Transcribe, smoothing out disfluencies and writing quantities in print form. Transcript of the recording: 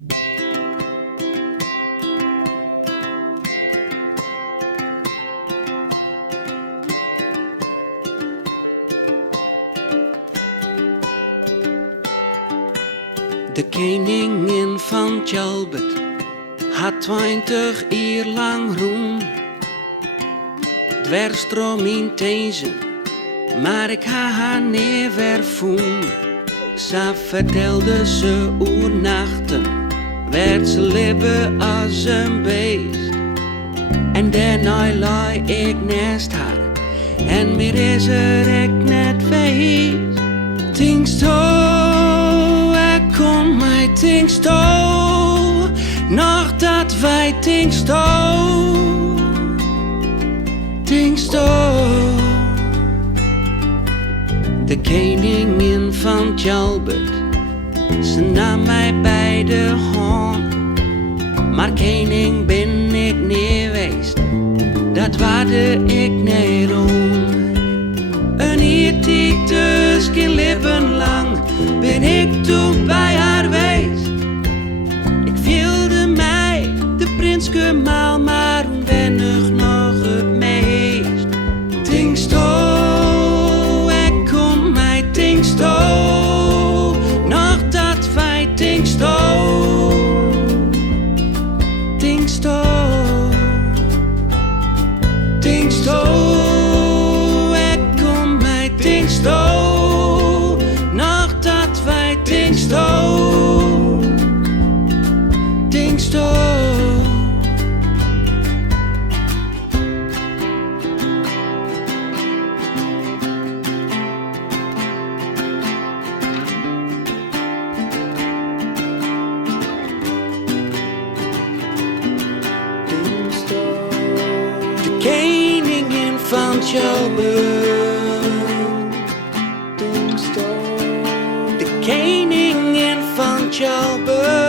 De koningin van Tjalbert had 20 jaar lang roem. Dwergstroom in Tezen, maar ik ha haar neer voen. Ze vertelde ze oernachten, werd ze libben als een beest. En daarna lag ik naast haar, en meer is er ik net wees. Tinksto, ik kom mij tinksto, nog dat wij tinksto. Tinksto. De koningin van Tjalbert, ze nam mij bij de hand. Maar koning ben ik niet geweest, dat waarde ik niet om. Een eertiek dus geen lippen lang, ben ik toen bij haar geweest. Ik wilde mij de prinske maal, maar onwennig nog het meest. Tinksto. Tinksto, nog dat wij tinksto. Tinksto, tinksto, ik kom mij tinksto, nog dat wij tinksto. Tinksto. Koningin van Tjalbert, de koningin van Tjalbert.